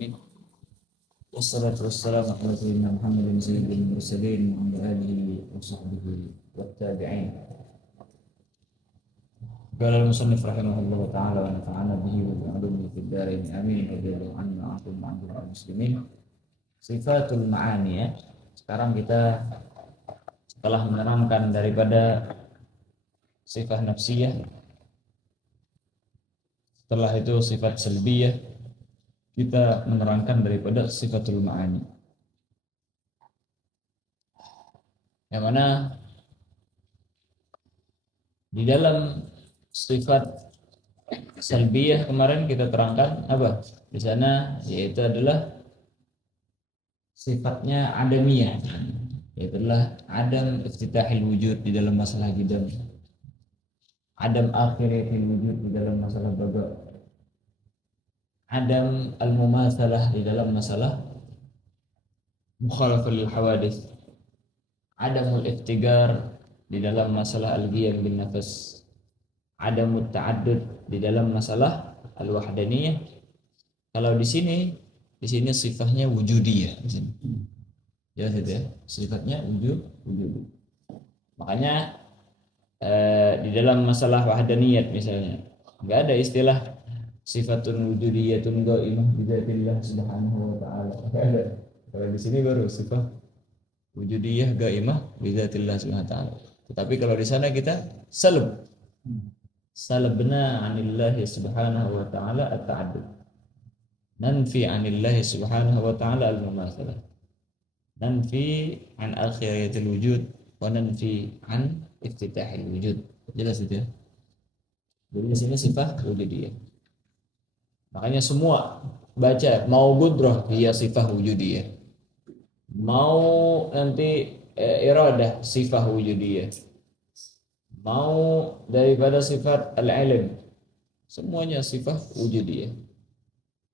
Alamin. Wassalatu wassalamu ala sayyidina Muhammadin sayyidil mursalin wa ala alihi wa sahbihi wat tabi'in. Qala al-musannif rahimahullahu ta'ala wa nafa'ana bihi wa bi'ulumihi fid dharain amin radhiyallahu anhu wa antum ma'al muslimin. Sifatul ma'ani ya. Sekarang kita setelah menerangkan daripada sifat nafsiyah, setelah itu sifat salbiyah, kita menerangkan daripada sifatul ma'ani. Yang mana di dalam sifat salbiyah kemarin kita terangkan apa? Di sana yaitu adalah sifatnya adamiyah, yaitu adalah adam iftitahil wujud di dalam masalah qidam, adam akhiratil wujud di dalam masalah baqa, adam al-mumatsalah di dalam masalah mukhalafal hawadits, adamul iftigar di dalam masalah al-qiyam bin nafas, adamut ta'addud di dalam masalah al-wahdaniyah. Kalau di sini sifatnya wujudiyah di sini. Jelas itu ya, sifatnya wujud. Makanya di dalam masalah wahdaniyat misalnya enggak ada istilah sifatun wujudiyatun ghaimah bi dzatillah subhanahu wa ta'ala. Enggak ada. Kalau di sini baru sifat wujudiyah ghaimah bi dzatillah subhanahu wa ta'ala. Tetapi kalau di sana kita salabna 'anillahi subhanahu wa ta'ala at-ta'addud. Nanfi 'anillahi subhanahu wa ta'ala al-mumatsalah. Nanfi 'an akhiratil wujud wa nanfi 'an iftitahil wujud. Jelas itu ya. Jadi di sini sifat wujudiyah. Makanya semua baca mau gudrah dia sifat wujudiyah. Mau nanti iradah sifat wujudiyah. Mau daripada sifat al-ilm semuanya sifat wujudiyah.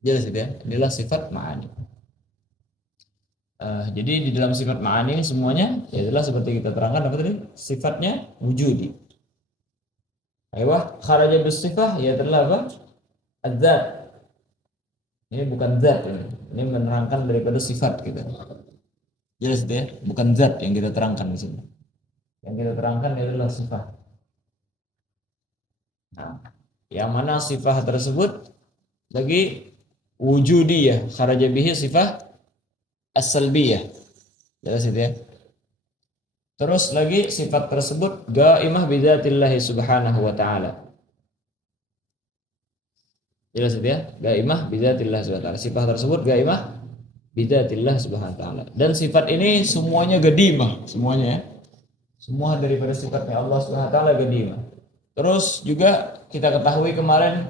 Jelas itu ya. Inilah sifat ma'ani. Jadi di dalam sifat ma'ani semuanya adalah seperti kita terangkan apa tadi? Sifatnya wujudi. Aywa kharaja bis sifah ya adalah apa? Az-zat. Ini bukan zat ini. Ini menerangkan daripada sifat kita. Jelas itu ya, bukan zat yang kita terangkan di sini. Yang kita terangkan adalah sifat. Nah, yang mana sifat tersebut lagi wujudiyah, kharaja bihi sifat as-salbiyah. Jelas itu ya. Terus lagi sifat tersebut ghaimah bi dzatillahi subhanahu wa ta'ala. Jelas itu ya. Ghaimah bi dzatillahi subhanahu wa ta'ala. Sifat tersebut ghaimah bi dzatillahi subhanahu wa ta'ala. Dan sifat ini semuanya gadimah, semuanya ya. Semua daripada sifatnya Allah subhanahu wa ta'ala gadimah. Terus juga kita ketahui kemarin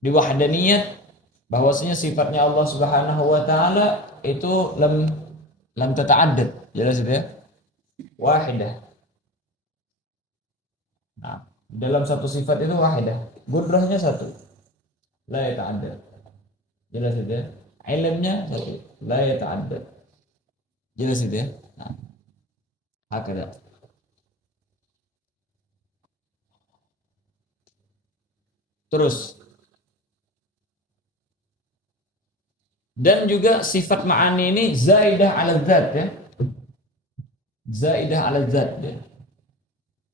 di wahdaniyat bahwasanya sifatnya Allah subhanahu wa ta'ala itu lam tata'addad. Jelas itu ya. Wahidah. Nah, dalam satu sifat itu wahidah. Qudrahnya satu. La yata'addad. Jelas itu ya. Ilmnya satu. La yata'addad. Jelas itu ya. Nah, hakada. Terus dan juga sifat ma'ani ini zaidah 'ala dzat ya. Zaidah 'ala dzat ya.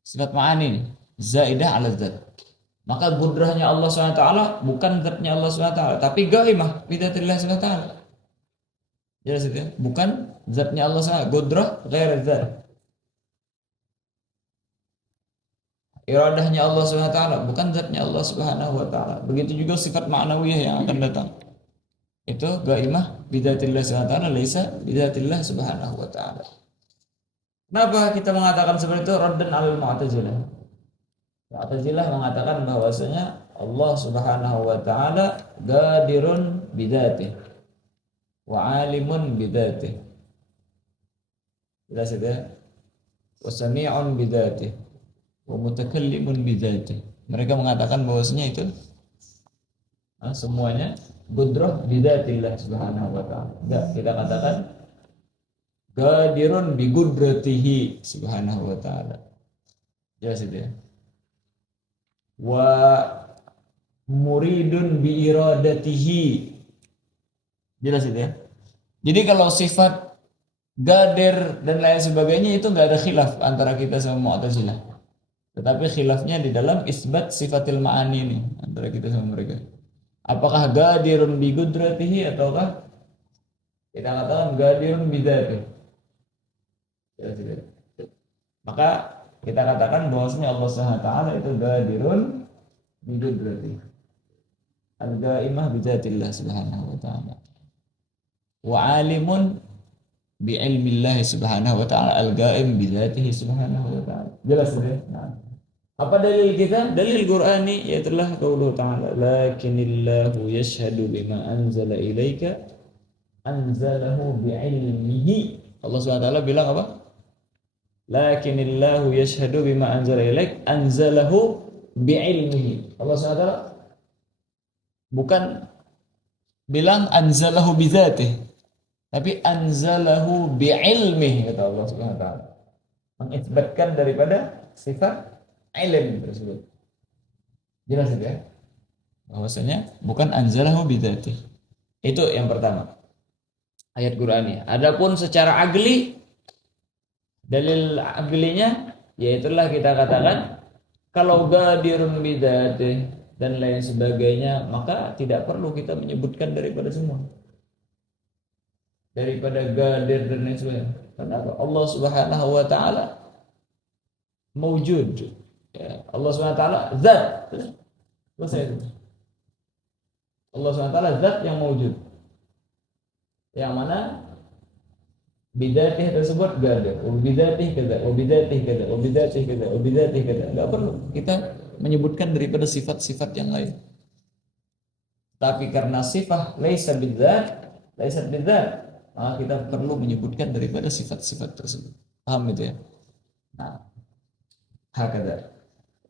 Sifat ma'ani ini zaidah 'ala dzat. Maka qudrahnya Allah SWT bukan zatnya Allah SWT, tapi ghaimah bi dzatillah SWT. Jelas itu ya? Bukan zatnya Allah SWT, qudrah ghair dzat. Iradahnya Allah SWT bukan zatnya Allah Subhanahu wa taala. Begitu juga sifat ma'nawiyah yang akan datang. Itu ghaimah bi dzatillah SWT laisa bi dzatillah Subhanahu wa taala. Kenapa kita mengatakan seperti itu? Raddan alal Mu'tazilah. Mu'tazilah mengatakan bahwasanya Allah Subhanahu wa taala gadirun bi dzatihi wa alimun bi dzatihi. Jelas itu ya? Wa sami'un bi dzatihi wa mutakallimun bi dzatihi. Mereka mengatakan bahwasanya itu semuanya qudrah bi dzatillah Subhanahu wa taala. Enggak, kita katakan gadirun bi qudratihi subhanahu wa ta'ala. Jelas itu ya. Wa muridun bi iradatihi Jelas itu ya. Jadi kalau sifat gadir dan lain sebagainya itu nggak ada khilaf antara kita sama Mu'tazilah. Tetapi khilafnya di dalam isbat sifatil ma'ani ini antara kita sama mereka. Apakah gadirun bi gudratihi ataukah kita katakan gadirun bi dzatihi. Maka kita katakan bahwasanya Allah Subhanahu wa taala itu gadirun bi gudratihi. Al-ghaimah bi dzatillah subhanahu wa ta'ala. Wa alimun bi ilmillah subhanahu wa ta'ala al-ghaim bi dzatihi subhanahu wa ta'ala. Jelas ya? Nah. Apa dalil kita? Dalil Qur'ani yaitu qaulullah ta'ala lakinillahu yashhadu bima anzala ilaika anzalahu bi'ilmihi. Allah Subhanahu wa taala bilang apa? Lakinillahu yashhadu bima anzala ilaik anzalahu bi'ilmihi. Allah Subhanahu wa taala bukan bilang anzalahu bi dzatihi, tapi anzalahu bi'ilmihi kata Allah Subhanahu wa taala. Mengisbatkan daripada sifat ilm tersebut. Jelas ya? Bahwasanya bukan anzalahu bidzati. Itu yang pertama. Ayat Qur'annya. Adapun secara agli, dalil aglinya yaitulah kita katakan kalau gadirun bidzati dan lain sebagainya, maka tidak perlu kita menyebutkan daripada semua. Daripada gadir dan lain sebagainya. Kenapa? Allah Subhanahu wa taala mawjud. Ya, Allah SWT zat. Selesai itu. Allah SWT zat yang mewujud. Yang mana bidatih tersebut gak ada. Bidatih kada, bidatih kada, bidatih kada, bidatih kada. Enggak perlu kita menyebutkan daripada sifat-sifat yang lain. Tapi karena sifat laisa bidzat, laisa bidzat, maka kita perlu menyebutkan daripada sifat-sifat tersebut. Paham itu ya? Nah, hakada.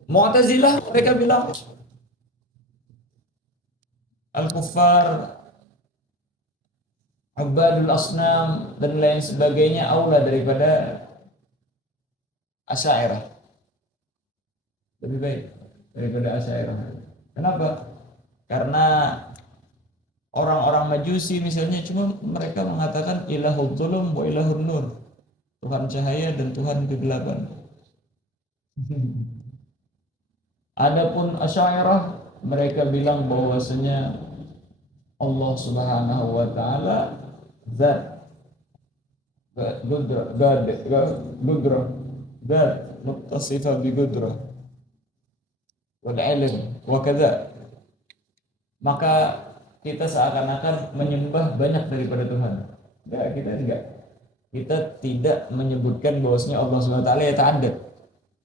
Mu'tazilah mereka bilang al-kuffar, ubadul asnam dan lain sebagainya aula daripada Asy'ariyah. Lebih baik daripada Asy'ariyah. Kenapa? Karena orang-orang Majusi misalnya cuma mereka mengatakan ilahul dzulum wa ilahun nur. Tuhan cahaya dan Tuhan kegelapan. Adapun Asy'ariyah mereka bilang bahwasanya Allah Subhanahu wa taala zat gudra zat muttasifah bi gudra wal ilm wa kadza. Maka kita seakan-akan menyembah banyak daripada Tuhan. Enggak, kita enggak. Kita tidak menyebutkan bahwasanya Allah Subhanahu wa taala ya ta'addad.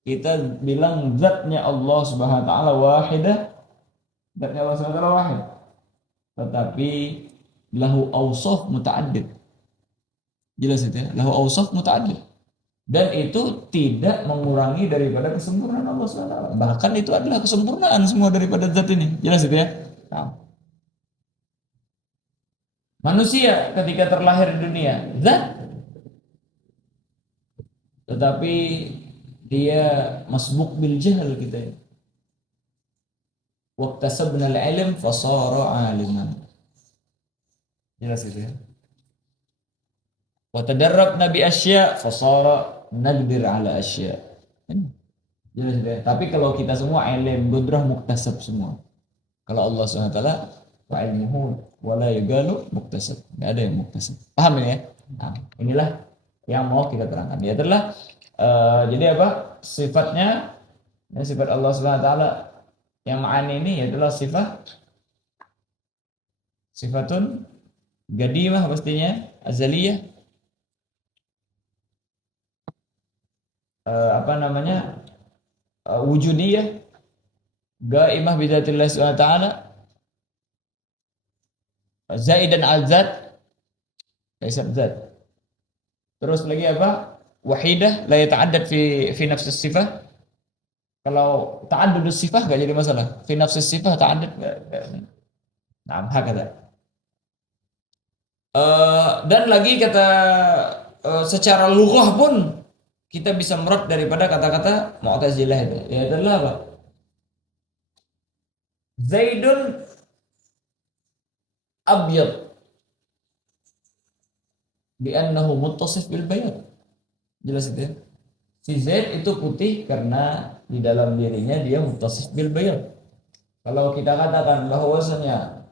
Kita bilang zatnya Allah Subhanahu wa taala wahidah, zatnya Allah Subhanahu wa taala wahid. Tetapi lahu awsaf muta'addid. Jelas itu ya, lahu awsaf muta'addid. Dan itu tidak mengurangi daripada kesempurnaan Allah Subhanahu wa taala. Bahkan itu adalah kesempurnaan semua daripada zat ini. Jelas itu ya. Nah. Manusia ketika terlahir di dunia zat, tetapi dia masbuk bil jahl kita ya. Waqtasabna al-ilm fasara aliman. Jelas itu ya. Wa tadarrabna bi asya fasara nadbir ala asya. Jelas itu ya. Tapi kalau kita semua ilm gudrah muktasab semua. Kalau Allah SWT wa ilmuhu wa la yugalu muktasab. Enggak ada yang muktasab. Paham ini ya? Nah, inilah yang mau kita terangkan. Ya adalah jadi apa sifatnya, sifat Allah Subhanahu wa taala yang ma'ani ini adalah sifatun gadimah pastinya azaliyah, wujudiyah, gaimah bidzatillah Subhanahu wa taala, zaidan al-zat, laisa zat. Terus lagi apa? Wahidah la yata'addad fi nafs as-sifah. Kalau ta'addud as-sifah enggak jadi masalah. Fi nafs as-sifah ta'addud. Nah, hakada. Dan lagi kata secara lughah pun kita bisa merad daripada kata-kata Mu'tazilah itu. Ya adalah apa? Zaidun abyad. li'annahu muttasif bil bayad. Jelas itu ya. Si Zaid itu putih karena di dalam dirinya dia muttasif bil bayad. Kalau kita katakan bahwasanya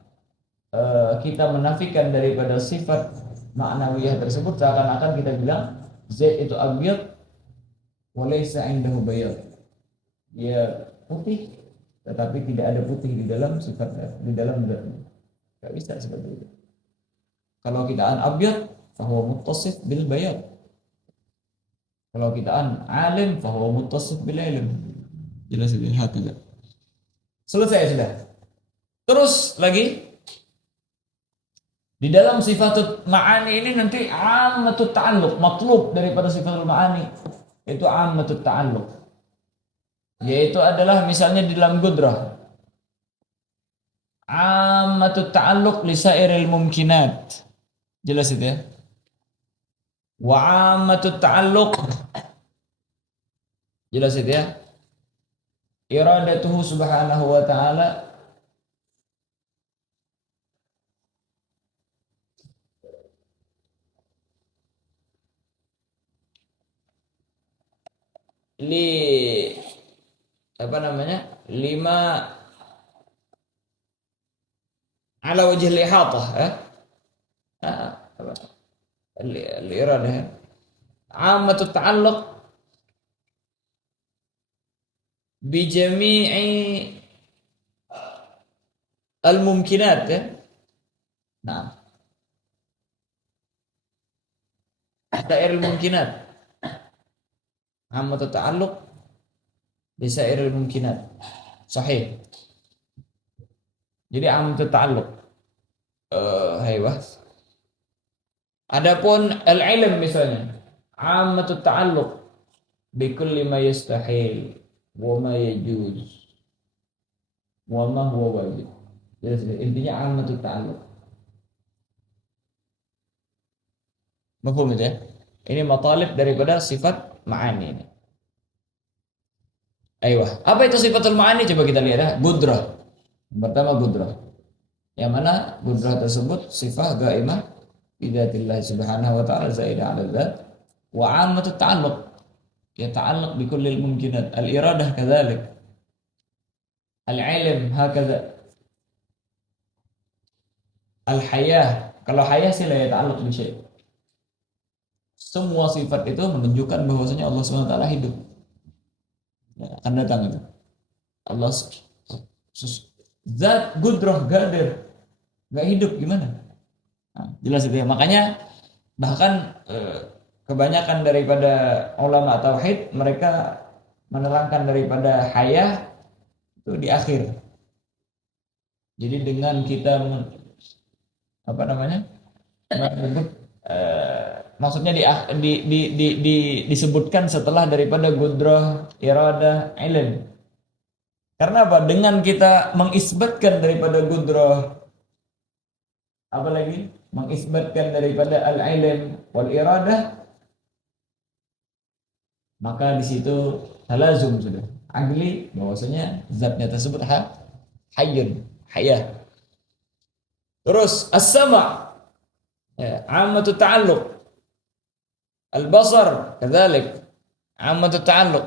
kita menafikan daripada sifat ma'nawiyah tersebut, seakan-akan kita bilang Zaid itu abyad wa laysa indahu bayad. Dia putih tetapi tidak ada putih di dalam sifatnya, di dalam zatnya. Tidak bisa seperti itu. Kalau kita an abyad fahuwa muttasif bil bayad. Kalau kita an alim fahuwa muttasif bil ilm. Jelas itu hati. Selesai sudah. Terus lagi di dalam sifatul ma'ani ini nanti ammatut ta'alluq, matlub daripada sifatul ma'ani itu ammatut ta'alluq. Yaitu adalah misalnya di dalam gudrah. Ammatut ta'alluq li sairil mumkinat. Jelas itu ya. Wa ammatut ta'alluq. Jelas itu ya. Iradatuhu subhanahu wa ta'ala li apa namanya? Lima ala wajhil ihatah ya. Al-iradah ammatut ta'alluq bi jami'i al-mumkinat ya. Nah, sa'ir al-mumkinat ammatut ta'alluq bi sa'ir al-mumkinat. Sahih. Jadi ammatut ta'alluq haywa. Adapun al-ilm misalnya ammatut ta'alluq bi kulli ma yastahil wa ma yajuz wa ma huwa wajib. Jadi intinya ammatut ta'alluq. Mafhum itu ya? Ini matalib daripada sifat ma'ani ini. Aywa. Apa itu sifatul ma'ani? Coba kita lihat ya. Gudrah. Pertama gudrah. Yang mana gudrah tersebut sifat gaimah bidatillah subhanahu wa ta'ala zaidah ala dzat wa 'ammatut ta'alluq yata'allaq bi kullil mumkinat. Al-iradah kadzalik. Al-ilm hakadha. Al-hayah. Kalau hayah sih la yata'allaq bi syai'. Semua sifat itu menunjukkan bahwasanya Allah SWT hidup. Ya, akan datang itu. Allah zat gudrah gadir, nggak hidup gimana? Nah, jelas itu ya. Makanya bahkan kebanyakan daripada ulama tauhid mereka menerangkan daripada hayah itu di akhir. Jadi dengan kita apa namanya? Maksudnya disebutkan setelah daripada gudrah, iradah, ilm. Karena apa? Dengan kita mengisbatkan daripada gudrah, apalagi mengisbatkan daripada al-ilm wal iradah, maka di situ talazum sudah. Agli bahwasanya zatnya tersebut hayyun, hayah. Terus as-sama' ya, ammatut ta'alluq. Al-basar kadzalik ammatut ta'alluq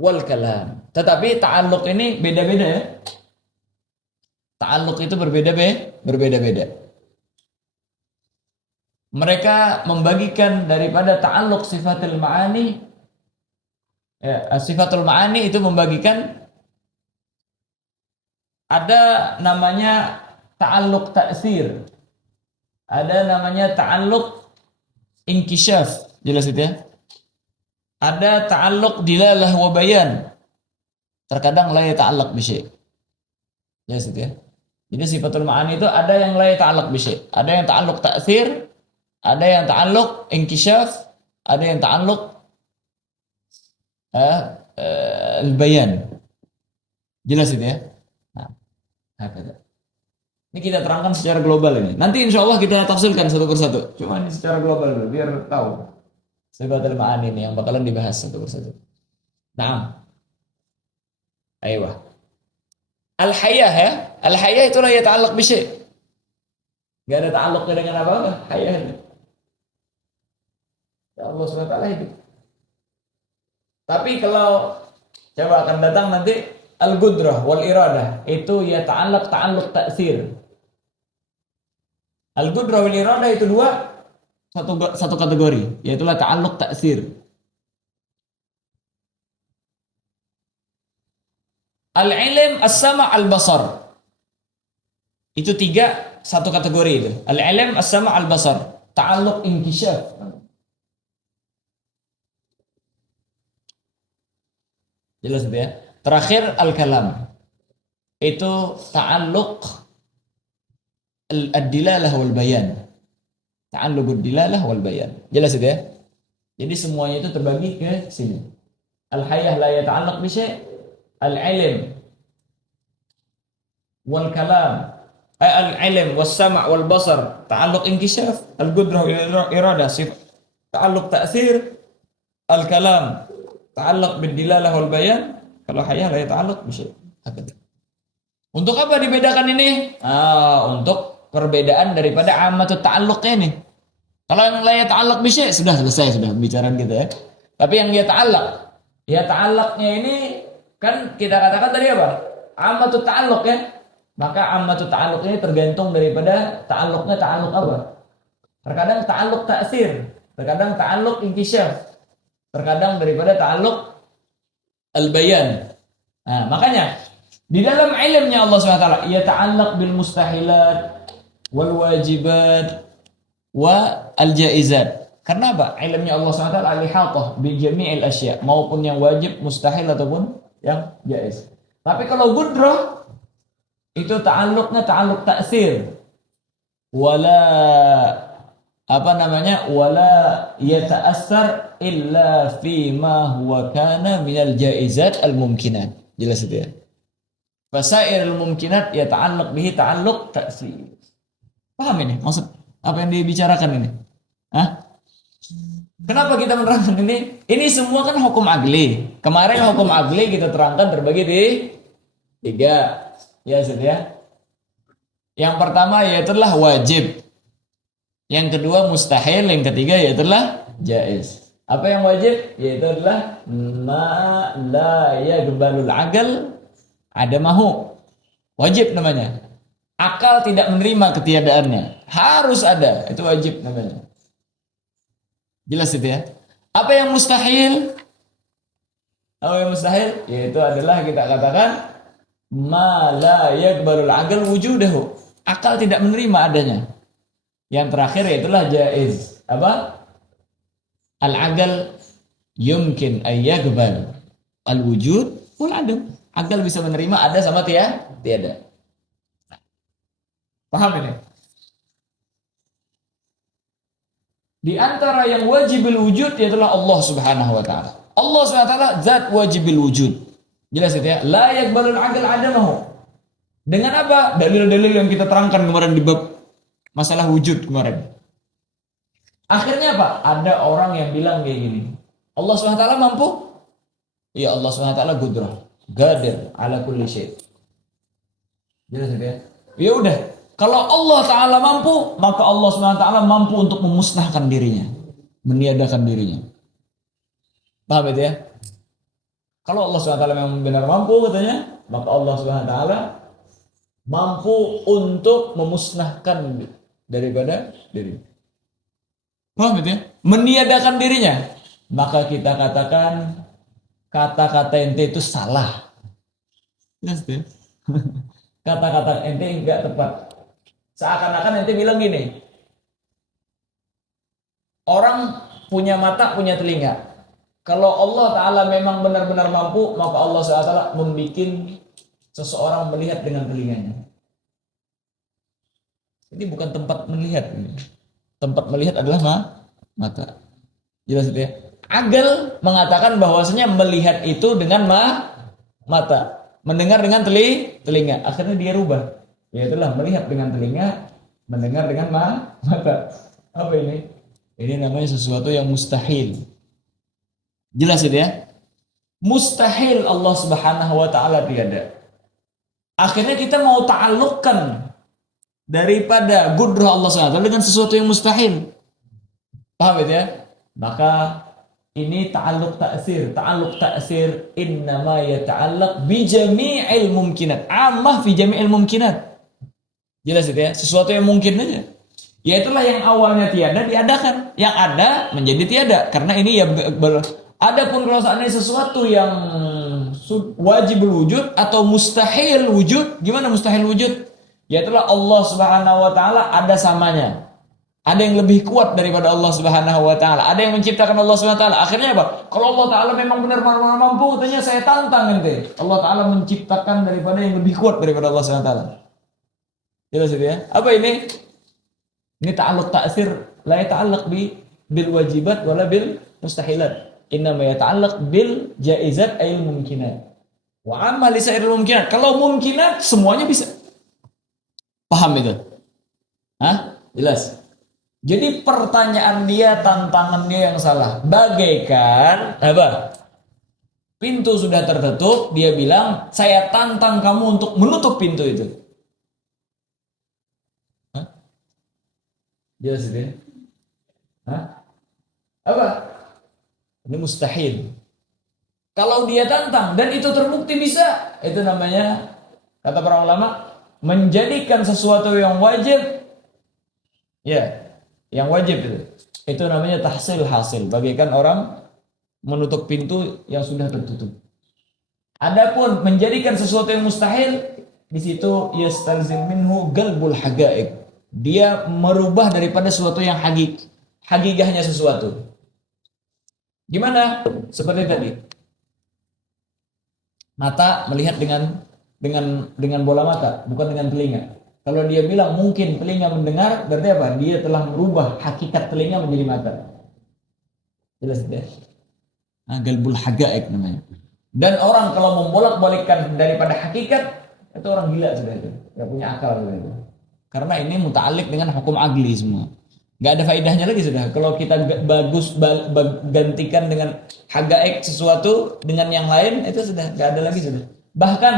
wal kalam. Tetapi ta'alluq ini beda-beda ya. Ta'alluq itu berbeda-beda. Mereka membagikan daripada ta'alluq sifatul ma'ani ya, sifatul ma'ani itu membagikan ada namanya ta'alluq ta'sir. Ada namanya ta'alluq inkishaf. Jelas itu ya. Ada ta'alluq dilalah wa bayan. Terkadang la yata'allaq bi syai'. Jelas itu ya. Jadi sifatul ma'ani itu ada yang la yata'allaq bi syai', ada yang ta'alluq ta'thir, ada yang ta'alluq inkishaf, ada yang ta'alluq al-bayan. Jelas itu ya. Nah, hakada. Ini kita terangkan secara global ini. Nanti insya Allah kita tafsirkan satu persatu. Cuma ini secara global dulu, biar tahu sifatul ma'ani ini yang bakalan dibahas satu persatu. Nah, ayo. Al-hayah ya. Al-hayah itu la yata'allaq bi syai'. Enggak ada ta'alluqnya dengan apa-apa. Hayah. Allah SWT hidup. Tapi kalau coba akan datang nanti al-qudrah wal iradah, itu ya ta'alluq ta'sir. Al-qudrah wal iradah itu satu kategori, yaitu ta'alluq ta'sir. Al-ilm, as-sama', al-basar. Itu satu kategori itu. Al-ilm, as-sama', al-basar. Ta'alluq inkishaf. Jelas itu ya. Terakhir al-kalam. Itu ta'alluq ad-dilalah wal bayan. Ta'alluq ad-dilalah wal bayan. Jelas itu ya. Jadi semuanya itu terbagi ke sini. Al-hayah la yata'allaq bi syai'. Al-ilm wal kalam, al-ilm was sama' wal basar ta'alluq inkishaf, al-qudrah wal iradah ta'alluq ta'sir, al-kalam ta'alluq bid dilalah wal bayan. Kalau hayah la ta'alluq bi syai'. Untuk apa dibedakan ini? Untuk perbedaan daripada ammatut ta'alluq ini. Kalau yang la ta'alluq bi syai' sudah selesai, sudah pembicaraan kita ya. Tapi yang ya ta'alluqnya ini kan kita katakan tadi apa? Ammatut ta'alluq ya. Maka ammatut ta'alluq ini tergantung daripada ta'alluqnya ta'alluq apa? Terkadang ta'alluq ta'sir, terkadang ta'alluq inkishaf, terkadang daripada ta'alluq al-bayan. Nah, makanya di dalam ilmnya Allah SWT ia ta'alluq bil mustahilat wal wajibat wa al-jaizat. Karena apa? Ilmnya Allah SWT al-ihatah bi jami'il asya, maupun yang wajib, mustahil ataupun yang jaiz. Tapi kalau qudrah itu ta'alluqnya ta'alluq ta'sir. Wala wala yata'assar illa fi ma huwa kana minal jaizat al-mumkinat. Jelas itu ya. Fasairul mumkinat yata'alluq bihi ta'alluq ta'sir. Paham ini maksud apa yang dibicarakan ini? Kenapa kita menerangkan ini? Ini semua kan hukum agli. Kemarin hukum agli kita terangkan terbagi di 3. Ya, sudah. Yang pertama yaitulah wajib. Yang kedua mustahil, yang ketiga yaitulah jaiz. Apa yang wajib? Yaitu adalah ma la yaqbalul aqal adamahu. Wajib namanya. Akal tidak menerima ketiadaannya. Harus ada, itu wajib namanya. Jelas itu ya. Apa yang mustahil? Apa yang mustahil? Yaitu adalah kita katakan ma la yaqbalul aqal wujudahu. Akal tidak menerima adanya. Yang terakhir yaitulah jaiz. Apa? Al-aqal yumkin ay yaqbal al-wujud wal adam. Akal bisa menerima ada sama tiada. Paham ini? Di antara yang wajibil wujud yaitulah Allah Subhanahu wa taala. Allah Subhanahu wa taala zat wajibil wujud. Jelas itu ya? La yaqbalul aqal adamahu. Dengan apa? Dalil-dalil yang kita terangkan kemarin di bab masalah wujud kemarin. Akhirnya apa? Ada orang yang bilang kayak gini. Allah Subhanahu wa taala mampu? Ya, Allah Subhanahu wa taala qudrah, qadir ala kulli syai. Jelas itu ya? Ya udah. Kalau Allah Ta'ala mampu, maka Allah SWT mampu untuk memusnahkan dirinya, meniadakan dirinya. Paham itu ya? Kalau Allah SWT memang benar mampu katanya, maka Allah SWT mampu untuk memusnahkan daripada diri. Paham itu ya? Meniadakan dirinya. Maka kita katakan kata-kata ente itu salah. Jelas itu ya? Kata-kata ente enggak tepat. Seakan-akan ente bilang gini, orang punya mata, punya telinga. Kalau Allah Ta'ala memang benar-benar mampu, maka Allah SWT membuat seseorang melihat dengan telinganya. Ini bukan tempat melihat. Tempat melihat adalah mata. Jelas itu ya? Aqal mengatakan bahwasanya melihat itu dengan mata, mendengar dengan telinga. Akhirnya dia rubah. Yaitulah melihat dengan telinga, mendengar dengan mata. Apa ini? Ini namanya sesuatu yang mustahil. Jelas itu ya? Mustahil Allah Subhanahu wa taala tiada. Akhirnya kita mau ta'alluqkan daripada qudrah Allah SWT dengan sesuatu yang mustahil. Paham itu ya? Maka ini ta'alluq ta'sir. Ta'alluq ta'sir innama yata'allaq bi jami'il mumkinat. Ammah fi jami'il mumkinat. Jelas itu ya, sesuatu yang mungkin aja. Ya itulah yang awalnya tiada diadakan, yang ada menjadi tiada. Karena ini ya adapun kalau seandainya sesuatu yang wajib wujud atau mustahil wujud, gimana mustahil wujud? Ya itulah Allah Subhanahu wa taala ada samanya. Ada yang lebih kuat daripada Allah Subhanahu wa taala. Ada yang menciptakan Allah Subhanahu wa taala. Akhirnya apa? Kalau Allah taala memang benar-benar mampu, katanya saya tantang ente. Allah taala menciptakan daripada yang lebih kuat daripada Allah Subhanahu wa taala. Jelas itu ya. Apa ini? Ini ta'alluq ta'sir, la yata'allaq bil wajibat wala bil mustahilat. Innama yata'allaq bil jaizat ayil mumkinat. Wa amma li sa'iril mumkinat. Kalau mumkinat semuanya bisa. Paham itu? Hah? Jelas. Jadi pertanyaan dia, tantangannya yang salah. Bagaikan apa? Pintu sudah tertutup, dia bilang, saya tantang kamu untuk menutup pintu itu. Hah? Jelas itu ya? Hah? Apa? Ini mustahil. Kalau dia tantang dan itu terbukti bisa, itu namanya, kata para ulama, menjadikan sesuatu yang wajib, ya, yang wajib itu namanya tahsil hasil, bagaikan orang menutup pintu yang sudah tertutup. Adapun menjadikan sesuatu yang mustahil, di situ yastalzim minhu galbul hagaib. Dia merubah daripada sesuatu yang hagigahnya sesuatu. Gimana? Seperti tadi. Mata melihat dengan bola mata, bukan dengan telinga. Kalau dia bilang mungkin telinga mendengar, berarti apa? Dia telah merubah hakikat telinga menjadi mata. Jelas tidak? Galbul hagaib namanya. Dan orang kalau membolak-balikkan daripada hakikat, itu orang gila sudah itu. Gak punya akal sudah itu. Karena ini muta'alliq dengan hukum agli semua. Gak ada faedahnya lagi sudah. Kalau kita gantikan dengan hagaib sesuatu dengan yang lain, itu sudah gak ada lagi sudah. Bahkan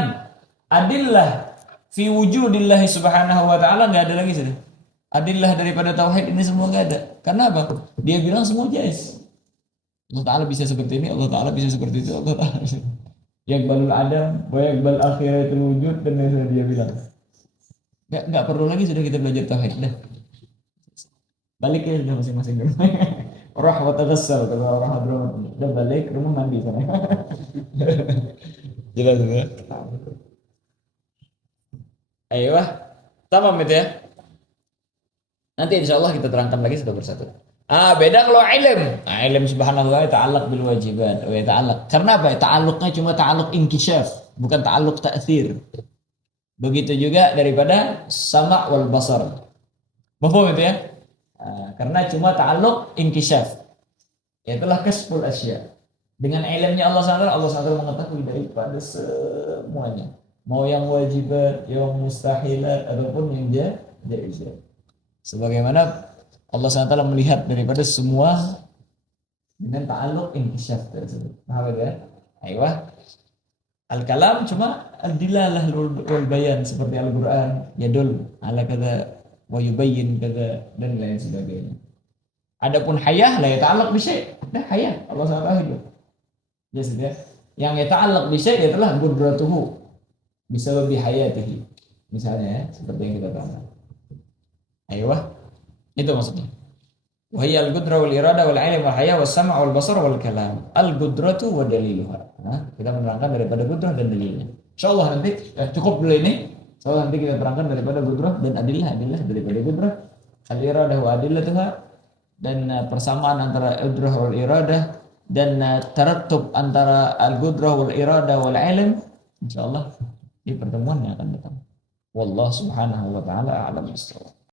adillah fi wujudillahi subhanahu wa ta'ala gak ada lagi sudah. Adillah daripada tauhid ini semua gak ada. Karena apa? Dia bilang semua jais. Allah Ta'ala bisa seperti ini, Allah Ta'ala bisa seperti itu, Allah Ta'ala bisa. Yaqbalul adam, wa yaqbal akhiratul wujud, dan yang dia bilang. Gak perlu lagi sudah kita belajar tauhid dah. Balik ya sudah masing-masing dulu. Rah wa taghassal, kata orang Hadramaut. Udah balik rumah mandi sana. Jelas ya. Ayo, tamam itu ya. Nanti insya Allah kita terangkan lagi satu persatu. Beda kalau ilm. Ilm subhanallah ta'alluq bil wajibat. Ta'alluq. Karena apa? Ta'alluqnya cuma ta'alluq inkishaf, bukan ta'alluq ta'thir. Begitu juga daripada sama' wal basar. Mafhum itu ya? Karena cuma ta'alluq inkishaf. Yaitulah kasbul asya. Dengan ilmnya Allah SWT mengetahui daripada semuanya. Mau yang wajibat, yang mustahilat, ataupun yang jaizat. Sebagaimana Allah SWT melihat daripada semua dengan ta'alluq inkishaf tersebut. Paham ya? Aiyah. Al-kalam cuma al-dilalah wal bayan seperti Al-Qur'an, yadul ala kada wa yubayyin kada dan lain sebagainya. Adapun hayah la yata'allaq bi syai'. Dah hayah Allah SWT hidup. Yes, ya. Yang yata'allaq bi syai' adalah qudratuhu bisabab hayatihi. Misalnya ya, seperti yang kita tahu. Aiyah. Itu maksudnya. Wahiyya al-qudrah wal irada wal ilm wal haya was sam' wal basar wal kalam. Al-qudratu wa daliluha. Kita menerangkan daripada qudrah dan dalilnya. Insyaallah nanti cukup dulu ini. Insyaallah nanti kita terangkan daripada qudrah dan adillah daripada qudrah. Al-iradah wa adillatuha, dan persamaan antara qudrah wal iradah dan tarattub antara al-qudrah wal irada wal ilm. Insyaallah di pertemuan yang akan datang. Wallahu subhanahu wa ta'ala a'lam bissawab.